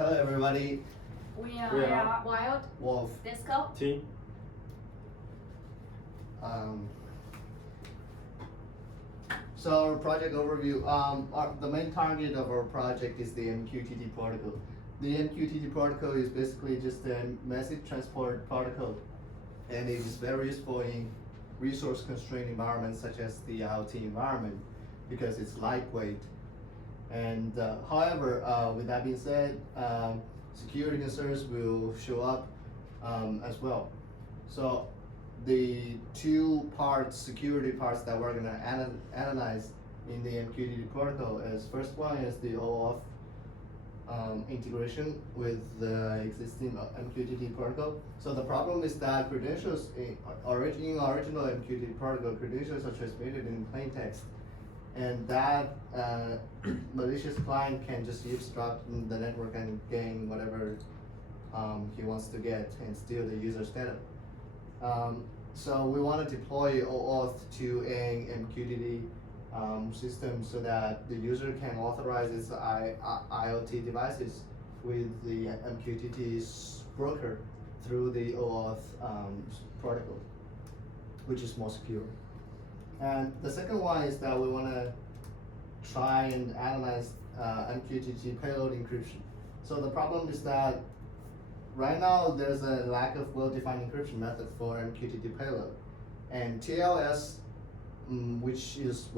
Hello everybody, We We are are Wild Wolf. Disco. Team. So our project overview, the main target of our project is the MQTT protocol. The MQTT protocol is basically just a message transport protocol, and it is very useful in resource constrained environments such as the IoT environment because it's lightweight. And however, with that being said, security concerns will show up as well. So the two parts, security parts that we're gonna analyze in the MQTT protocol is first one is the OAuth integration with the existing MQTT protocol. So the problem is that credentials in original MQTT protocol, credentials are transmitted in plain text, and that malicious client can just eavesdrop in the network and gain whatever he wants to get and steal the user's data. So we want to deploy OAuth to an MQTT system so that the user can authorize its IoT devices with the MQTT's broker through the OAuth protocol, which is more secure. And the second one is that we want to try and analyze MQTT payload encryption. So the problem is that right now there's a lack of well-defined encryption method for MQTT payload, and TLS, which is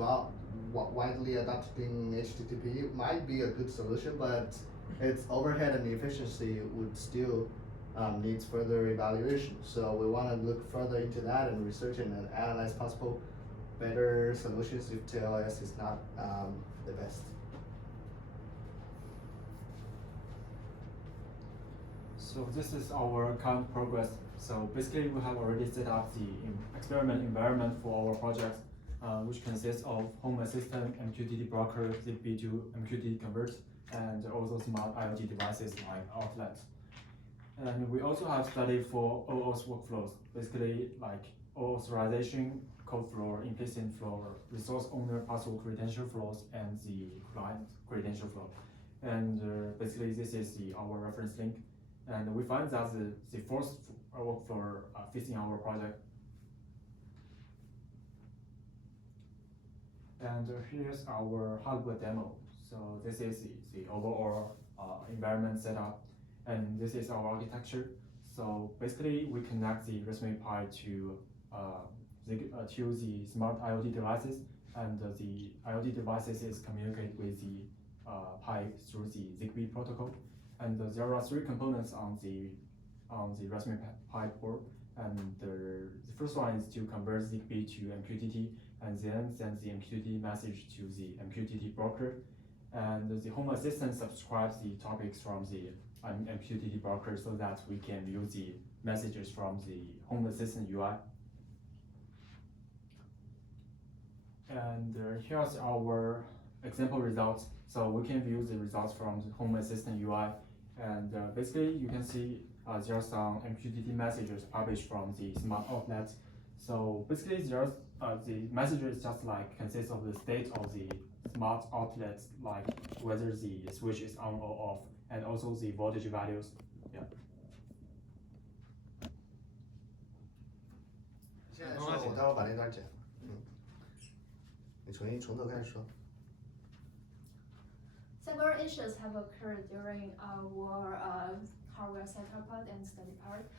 widely adopted in HTTP, might be a good solution, but its overhead and efficiency would still needs further evaluation. So we want to look further into that and research and analyze possible better solutions if TLS is not the best. So this is our current progress. So basically we have already set up the experiment environment for our project, which consists of Home Assistant, MQTT broker, ZigBee to MQTT convert, and also smart IoT devices like Outlet. And we also have studied for OAuth workflows, basically like authorization, code flow, implicit flow, resource owner password credential flows, and the client credential flow. And basically this is our reference link. And we find that the first workflow fits in our project. And here's our hardware demo. So this is the overall environment setup, and this is our architecture. So basically, we connect the Raspberry Pi to the smart IoT devices, and the IoT devices communicate with the Pi through the ZigBee protocol. And there are three components on the Raspberry Pi board. And the first one is to convert ZigBee to MQTT, and then send the MQTT message to the MQTT broker. And the Home Assistant subscribes the topics from the MQTT broker so that we can view the messages from the Home Assistant UI. And here's our example results. So we can view the results from the Home Assistant UI. And basically, you can see there are some MQTT messages published from the smart outlet. So basically, there's the messages just like consists of the state of the smart outlets, like whether the switch is on or off, and also the voltage values. Yeah. 现在说，我待会儿把那段剪了。你从头开始说。Several issues have occurred during our hardware setup part and study part.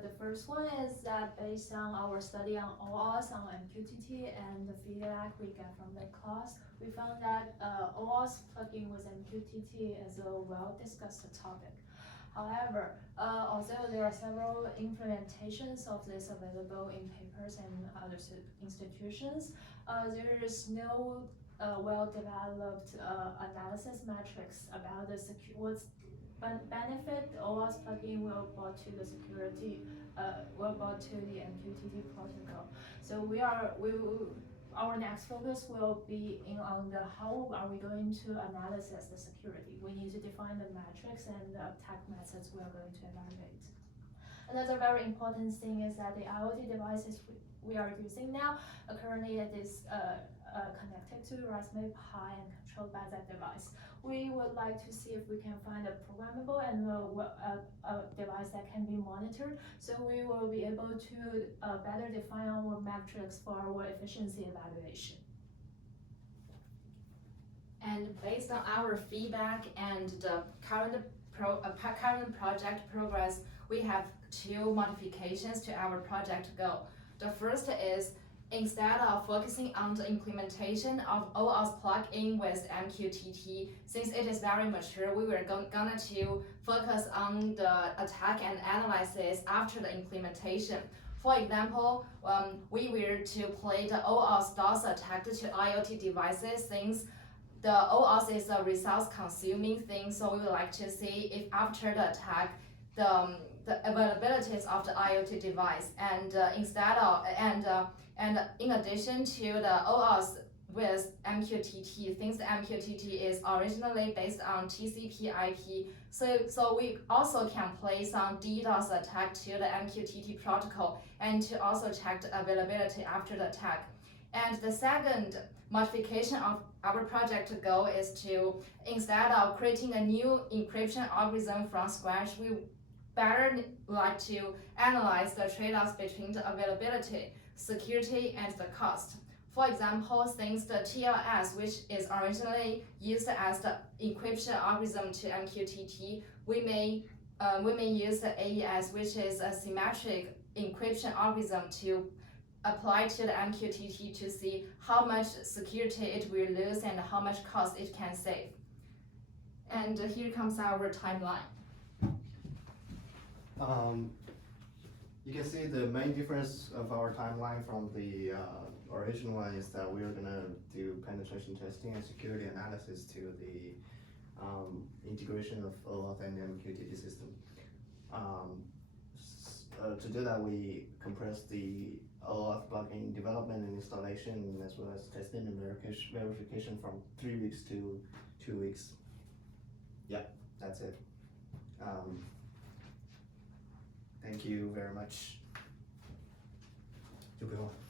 The first one is that based on our study on OAuth on MQTT and the feedback we get from the class, we found that OAuth plugin with MQTT is a well-discussed topic. However, although there are several implementations of this available in papers and other institutions, there is no well-developed analysis metrics about the what's benefit OAuth plugin will brought to the security, will brought to the MQTT protocol. So our next focus will be on the how are we going to analyze the security. We need to define the metrics and the attack methods we are going to evaluate. Another very important thing is that the IoT devices we are using now, currently it is connected to Raspberry Pi and controlled by that device. We would like to see if we can find a programmable and a device that can be monitored, so we will be able to better define our metrics for our efficiency evaluation. And based on our feedback and the current project progress, we have 2 modifications to our project goal. The first is, instead of focusing on the implementation of OAuth plugin with MQTT, since it is very mature, we were gonna to focus on the attack and analysis after the implementation. For example, we were to play the OAuth DOS attack to IoT devices, since the OAuth is a resource consuming thing, so we would like to see if after the attack, the availabilities of the IoT device, and in addition to the OAuth with MQTT, since the MQTT is originally based on TCP/IP, so we also can play some DDoS attack to the MQTT protocol and to also check the availability after the attack. And the second modification of our project goal is to, instead of creating a new encryption algorithm from scratch, we better like to analyze the trade-offs between the availability, security, and the cost. For example, since the TLS, which is originally used as the encryption algorithm to MQTT, we may use the AES, which is a symmetric encryption algorithm, to apply to the MQTT to see how much security it will lose and how much cost it can save. And here comes our timeline. You can see the main difference of our timeline from the original one is that we are gonna do penetration testing and security analysis to the integration of OAuth and MQTT system. To do that, we compress the OAuth plugin development and installation, as well as testing and verification from 3 weeks to 2 weeks. Yep, that's it. Thank you very much. 就不用了。